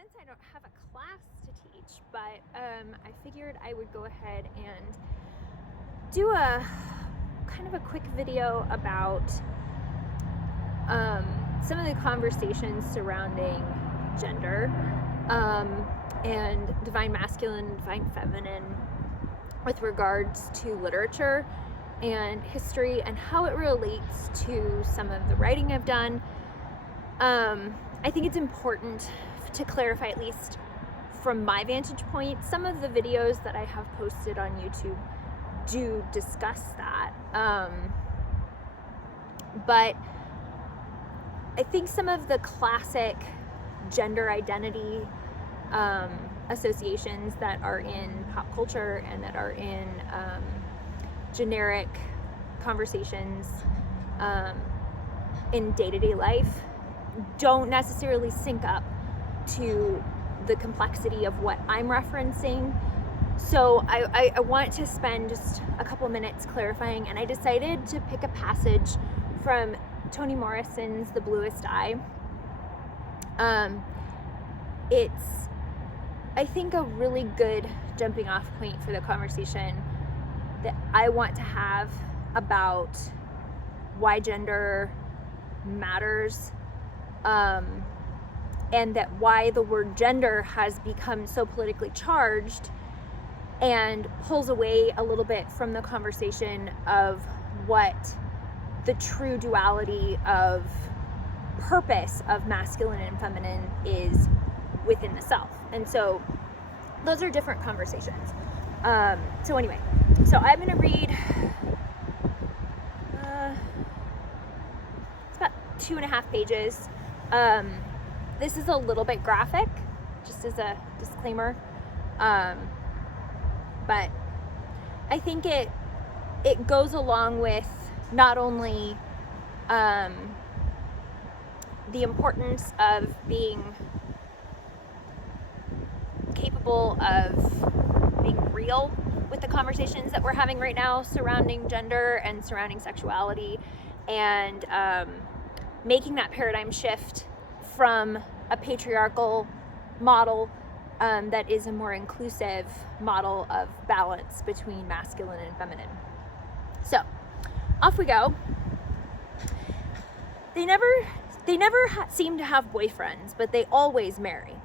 since I don't have a class to teach, but I figured I would go ahead and do a kind of a quick video about some of the conversations surrounding gender and divine masculine and divine feminine with regards to literature and history and how it relates to some of the writing I've done. I think it's important to clarify, at least from my vantage point. Some of the videos that I have posted on YouTube do discuss that. But I think some of the classic gender identity associations that are in pop culture and that are in generic conversations in day-to-day life don't necessarily sync up to the complexity of what I'm referencing. So I want to spend just a couple minutes clarifying, and I decided to pick a passage from Toni Morrison's The Bluest Eye. It's, I think, a really good jumping off point for the conversation that I want to have about why gender matters, and that why the word gender has become so politically charged and pulls away a little bit from the conversation of what the true duality of purpose of masculine and feminine is within the self. And so those are different conversations. So anyway, so I'm going to read it's about 2.5 pages. This is a little bit graphic, just as a disclaimer, but I think it goes along with not only the importance of being capable of being real with the conversations that we're having right now surrounding gender and surrounding sexuality, and making that paradigm shift from a patriarchal model that is a more inclusive model of balance between masculine and feminine. So, off we go. They never seem to have boyfriends, but they always marry.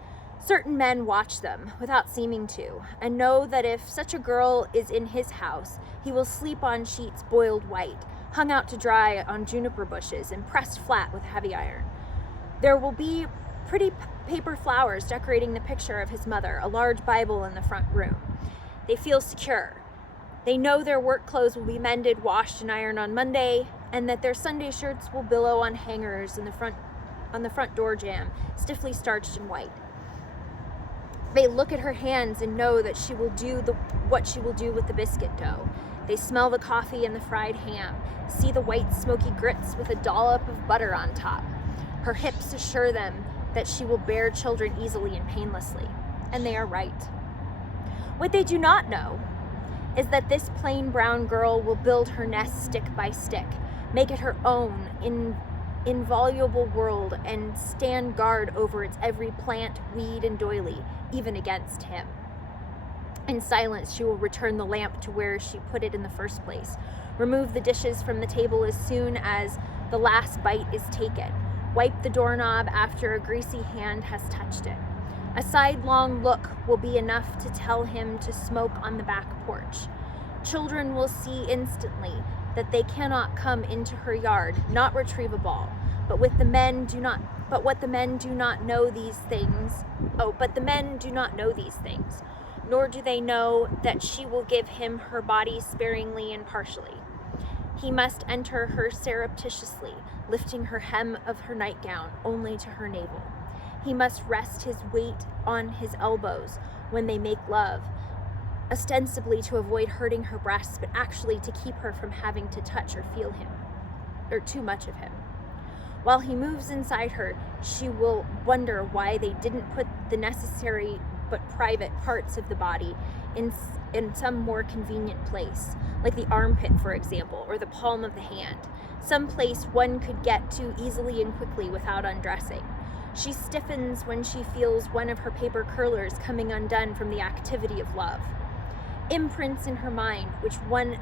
Certain men watch them without seeming to, and know that if such a girl is in his house, he will sleep on sheets boiled white, hung out to dry on juniper bushes, and pressed flat with heavy iron. There will be pretty paper flowers decorating the picture of his mother, a large Bible in the front room. They feel secure. They know their work clothes will be mended, washed, and ironed on Monday, and that their Sunday shirts will billow on hangers on the front door jamb, stiffly starched in white. They look at her hands and know that she will do what she will do with the biscuit dough. They smell the coffee and the fried ham, see the white smoky grits with a dollop of butter on top. Her hips assure them that she will bear children easily and painlessly, and they are right. What they do not know is that this plain brown girl will build her nest stick by stick, make it her own inviolable world, and stand guard over its every plant, weed, and doily, even against him. In silence, she will return the lamp to where she put it in the first place, remove the dishes from the table as soon as the last bite is taken, wipe the doorknob after a greasy hand has touched it. A sidelong look will be enough to tell him to smoke on the back porch. Children will see instantly that they cannot come into her yard, not retrieve a ball. But what the men do not know these things, nor do they know that she will give him her body sparingly and partially. He must enter her surreptitiously, lifting her hem of her nightgown only to her navel. He must rest his weight on his elbows when they make love, ostensibly to avoid hurting her breasts, but actually to keep her from having to touch or feel him, or too much of him. While he moves inside her, she will wonder why they didn't put the necessary but private parts of the body in some more convenient place, like the armpit, for example, or the palm of the hand, some place one could get to easily and quickly without undressing. She stiffens when she feels one of her paper curlers coming undone from the activity of love. Imprints in her mind which one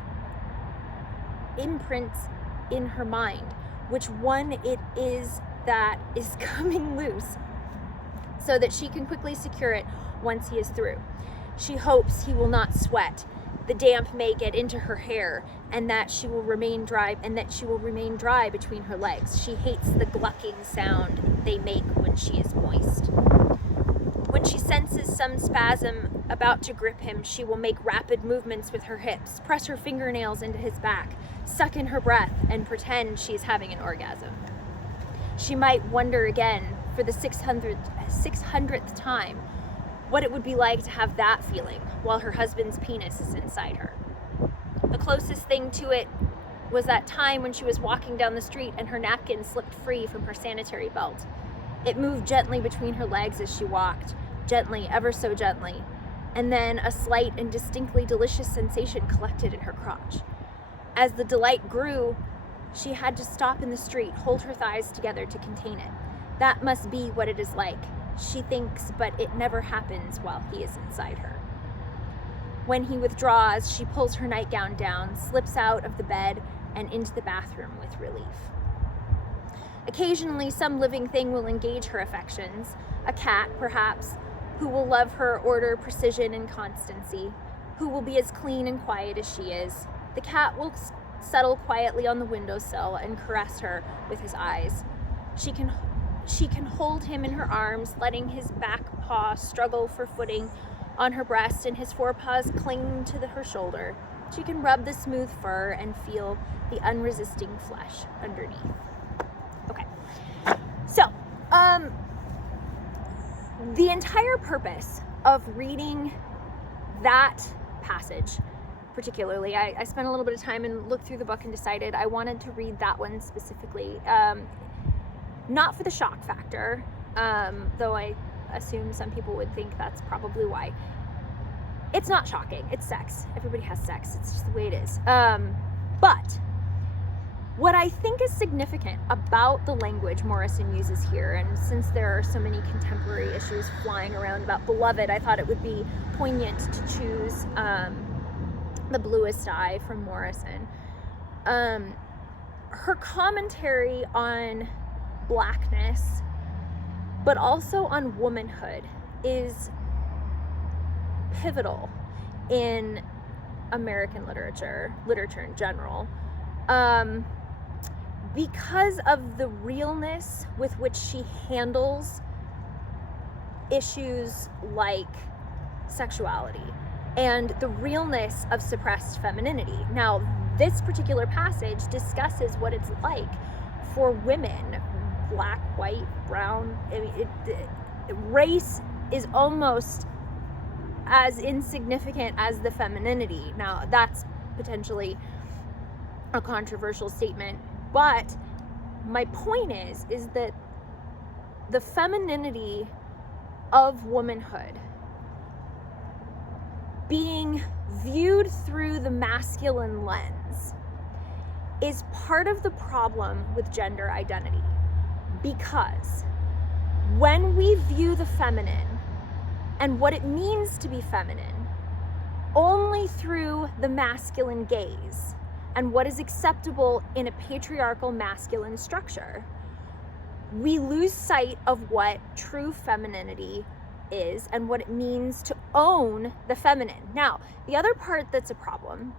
it is that is coming loose, so that she can quickly secure it once he is through. She hopes he will not sweat, the damp may get into her hair, and that she will remain dry between her legs. She hates the glucking sound they make when she is moist. When she senses some spasm about to grip him, she will make rapid movements with her hips, press her fingernails into his back, suck in her breath, and pretend she is having an orgasm. She might wonder again, for the 600th time, what it would be like to have that feeling while her husband's penis is inside her. The closest thing to it was that time when she was walking down the street and her napkin slipped free from her sanitary belt. It moved gently between her legs as she walked, gently, ever so gently, and then a slight and distinctly delicious sensation collected in her crotch. As the delight grew, she had to stop in the street, hold her thighs together to contain it. That must be what it is like, she thinks, but it never happens while he is inside her. When he withdraws, she pulls her nightgown down, slips out of the bed, and into the bathroom with relief. Occasionally, some living thing will engage her affections, a cat, perhaps, who will love her order, precision, and constancy, who will be as clean and quiet as she is. The cat will settle quietly on the windowsill and caress her with his eyes. She can hold him in her arms, letting his back paw struggle for footing on her breast and his forepaws cling to her shoulder. She can rub the smooth fur and feel the unresisting flesh underneath. Okay, so the entire purpose of reading that passage, particularly, I spent a little bit of time and looked through the book and decided I wanted to read that one specifically, not for the shock factor, though I assume some people would think that's probably why. It's not shocking, it's sex. Everybody has sex, it's just the way it is. But what I think is significant about the language Morrison uses here, and since there are so many contemporary issues flying around about Beloved, I thought it would be poignant to choose The Bluest Eye from Morrison. Her commentary on blackness, but also on womanhood, is pivotal in American literature in general, because of the realness with which she handles issues like sexuality and the realness of suppressed femininity. Now, this particular passage discusses what it's like for women, black, white, brown. I mean, race is almost as insignificant as the femininity. Now, that's potentially a controversial statement, but my point is that the femininity of womanhood being viewed through the masculine lens is part of the problem with gender identity, because when we view the feminine and what it means to be feminine only through the masculine gaze and what is acceptable in a patriarchal masculine structure, we lose sight of what true femininity is and what it means to own the feminine. Now, the other part that's a problem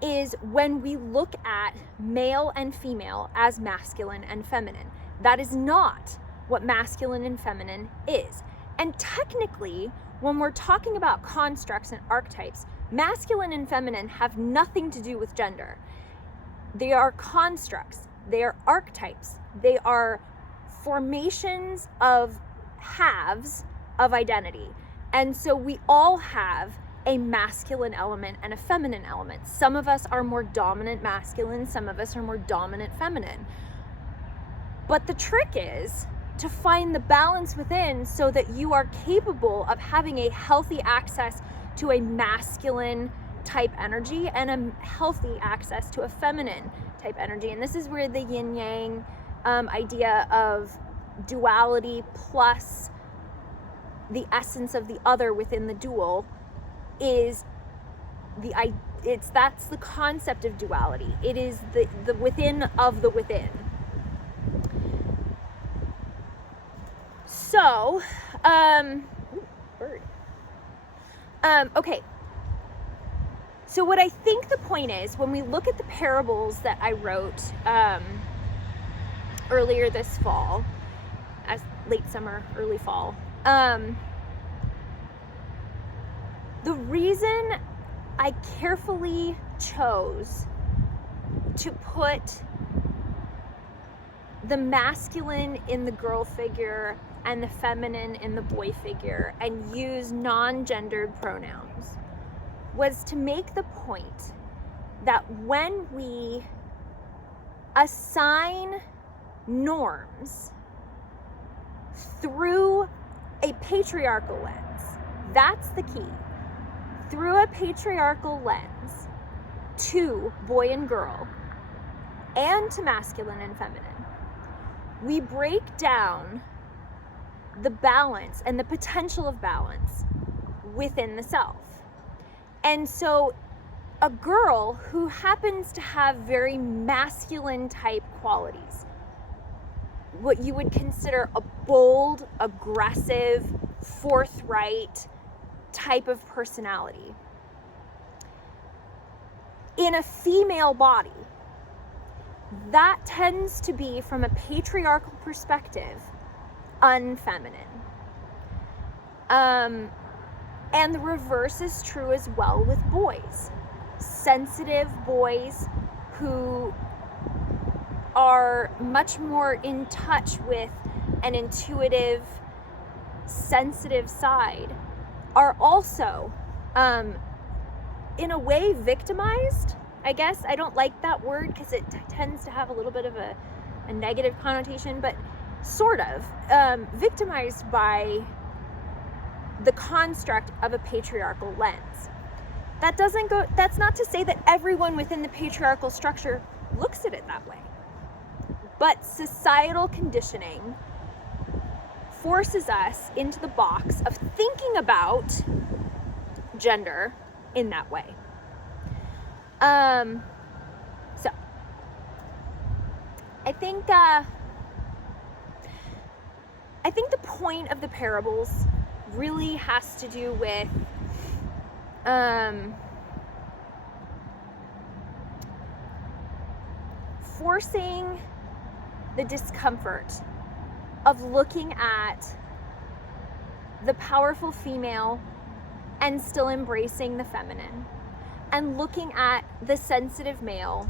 is when we look at male and female as masculine and feminine. That is not what masculine and feminine is. And technically, when we're talking about constructs and archetypes, masculine and feminine have nothing to do with gender. They are constructs, they are archetypes, they are formations of halves of identity. And so we all have a masculine element and a feminine element. Some of us are more dominant masculine, some of us are more dominant feminine. But the trick is to find the balance within so that you are capable of having a healthy access to a masculine type energy and a healthy access to a feminine type energy. And this is where the yin yang idea of duality plus the essence of the other within the dual is that's the concept of duality. It is the within of the within. So, bird. Okay. So what I think the point is, when we look at the parables that I wrote earlier this fall, as late summer, early fall, the reason I carefully chose to put the masculine in the girl figure and the feminine in the boy figure and use non-gendered pronouns was to make the point that when we assign norms through a patriarchal lens, that's the key, through a patriarchal lens to boy and girl and to masculine and feminine, we break down the balance and the potential of balance within the self. And so a girl who happens to have very masculine type qualities, what you would consider a bold, aggressive, forthright type of personality, in a female body, that tends to be, from a patriarchal perspective, unfeminine. And the reverse is true as well with boys. Sensitive boys who are much more in touch with an intuitive, sensitive side are also, in a way, victimized. I guess I don't like that word because it tends to have a little bit of a negative connotation, but sort of victimized by the construct of a patriarchal lens. That's not to say that everyone within the patriarchal structure looks at it that way. But societal conditioning forces us into the box of thinking about gender in that way. So I think the point of the parables really has to do with forcing the discomfort of looking at the powerful female and still embracing the feminine, and looking at the sensitive male,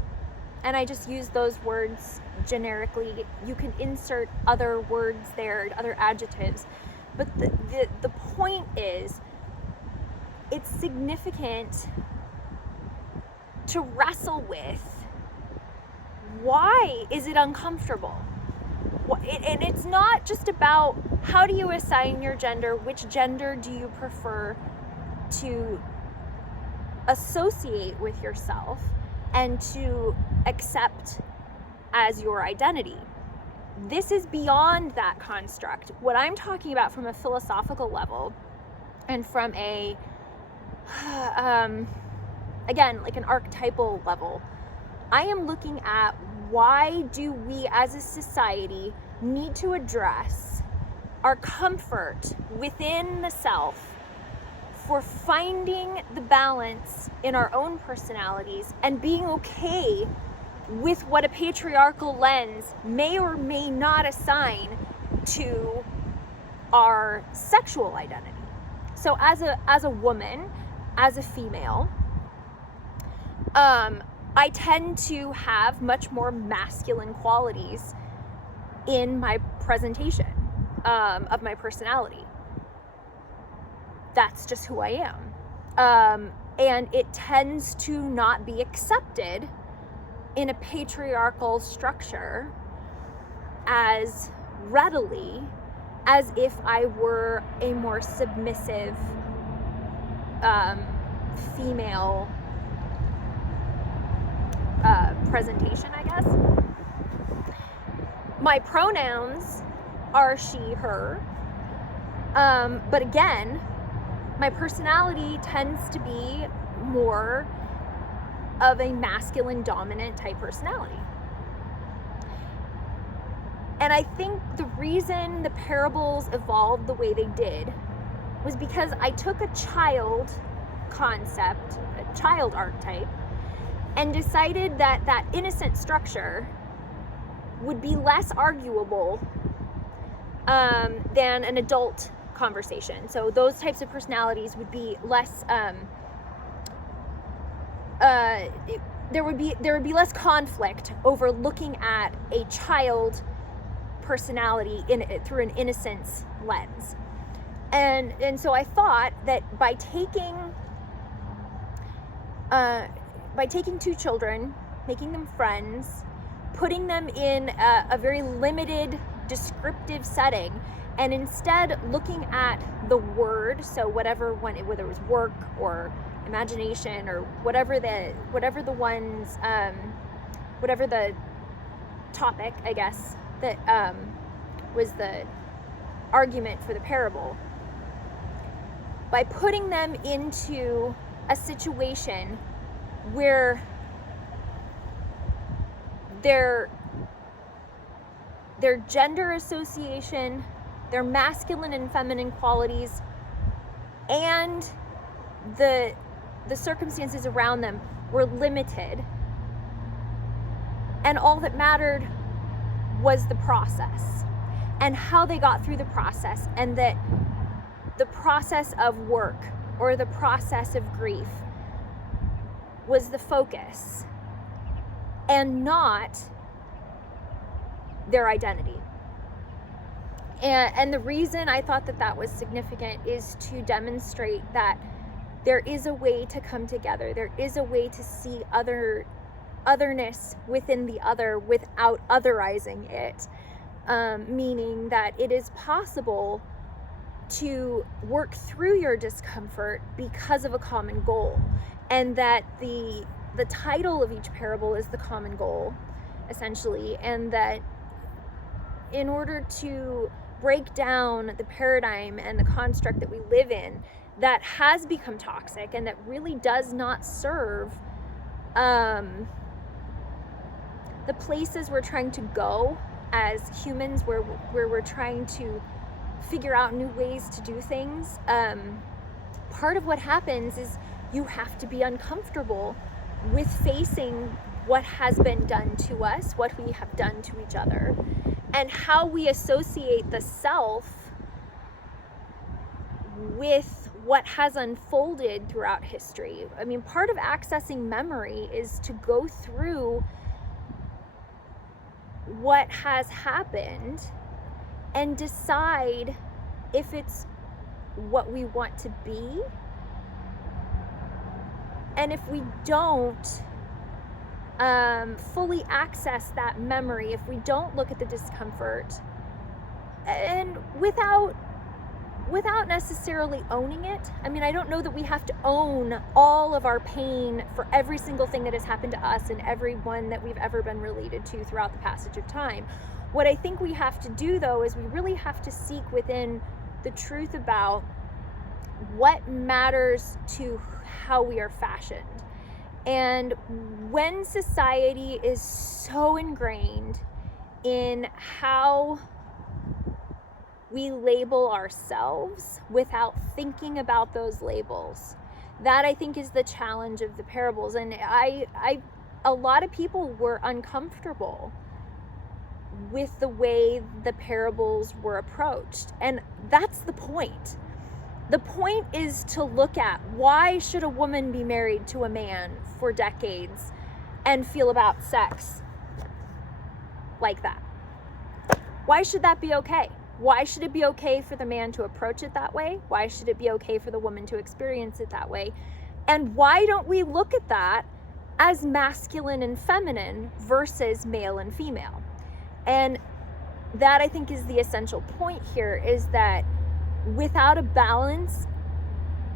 and I just use those words generically. You can insert other words there, other adjectives, but the point is, it's significant to wrestle with, why is it uncomfortable? And it's not just about how do you assign your gender, which gender do you prefer to associate with yourself and to accept as your identity. This is beyond that construct. What I'm talking about from a philosophical level and from a again, like an archetypal level, I am looking at, why do we as a society need to address our comfort within the self for finding the balance in our own personalities and being okay with what a patriarchal lens may or may not assign to our sexual identity. So as a woman, as a female, I tend to have much more masculine qualities in my presentation of my personality. That's just who I am. And it tends to not be accepted in a patriarchal structure as readily as if I were a more submissive female presentation, I guess. My pronouns are she, her. But again, my personality tends to be more of a masculine dominant type personality. And I think the reason the parables evolved the way they did was because I took a child concept, a child archetype, and decided that that innocent structure would be less arguable than an adult conversation. So those types of personalities would be less, there would be less conflict over looking at a child personality through an innocence lens. And so I thought that by taking two children, making them friends, putting them in a very limited descriptive setting, and instead looking at the word, so whether it was work or imagination or whatever the topic, I guess, that was the argument for the parable, by putting them into a situation where their gender association, their masculine and feminine qualities, and the circumstances around them were limited, and all that mattered was the process and how they got through the process, and that the process of work or the process of grief was the focus and not their identity. And the reason I thought that was significant is to demonstrate that there is a way to come together. There is a way to see otherness within the other without otherizing it, meaning that it is possible to work through your discomfort because of a common goal, and that the title of each parable is the common goal, essentially, and that in order to break down the paradigm and the construct that we live in that has become toxic and that really does not serve the places we're trying to go as humans, where we're trying to figure out new ways to do things, part of what happens is you have to be uncomfortable with facing what has been done to us, what we have done to each other, and how we associate the self with what has unfolded throughout history. I mean, part of accessing memory is to go through what has happened and decide if it's what we want to be. And if we don't fully access that memory, if we don't look at the discomfort, and without necessarily owning it. I mean, I don't know that we have to own all of our pain for every single thing that has happened to us and everyone that we've ever been related to throughout the passage of time. What I think we have to do, though, is we really have to seek within the truth about what matters to how we are fashioned. And when society is so ingrained in how we label ourselves without thinking about those labels, that I think is the challenge of the parables. And a lot of people were uncomfortable with the way the parables were approached. And that's the point. The point is to look at, why should a woman be married to a man for decades and feel about sex like that? Why should that be okay? Why should it be okay for the man to approach it that way? Why should it be okay for the woman to experience it that way? And why don't we look at that as masculine and feminine versus male and female? And that, I think, is the essential point here, is that without a balance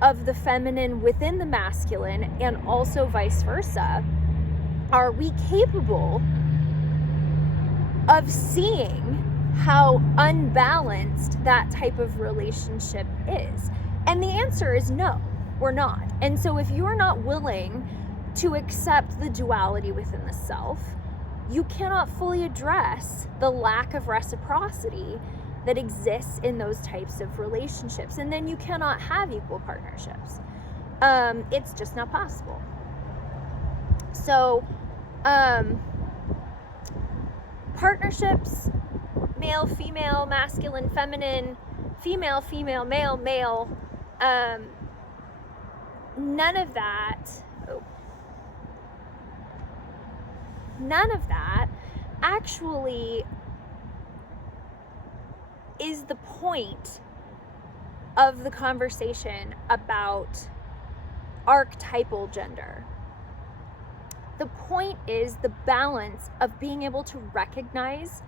of the feminine within the masculine, and also vice versa, are we capable of seeing how unbalanced that type of relationship is? And the answer is no, we're not. And so if you're not willing to accept the duality within the self, you cannot fully address the lack of reciprocity that exists in those types of relationships. And then you cannot have equal partnerships. It's just not possible. So, partnerships, male, female, masculine, feminine, female, female, male, male, none of that actually is the point of the conversation about archetypal gender. The point is the balance of being able to recognize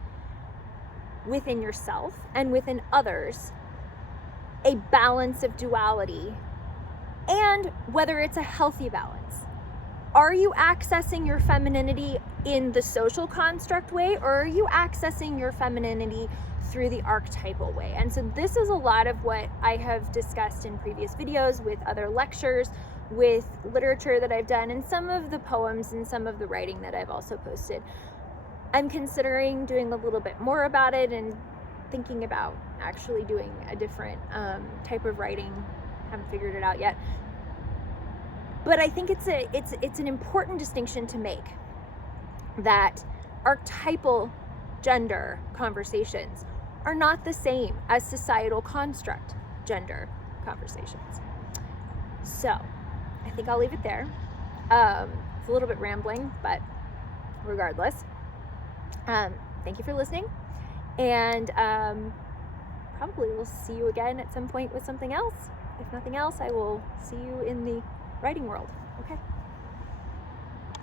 within yourself and within others a balance of duality, and whether it's a healthy balance. Are you accessing your femininity in the social construct way, or are you accessing your femininity through the archetypal way? And so this is a lot of what I have discussed in previous videos, with other lectures, with literature that I've done, and some of the poems and some of the writing that I've also posted. I'm considering doing a little bit more about it and thinking about actually doing a different type of writing. Haven't figured it out yet. But I think it's an important distinction to make, that archetypal gender conversations are not the same as societal construct gender conversations. So I think I'll leave it there. It's a little bit rambling, but regardless, thank you for listening, and probably we'll see you again at some point with something else. If nothing else, I will see you in the writing world. Okay.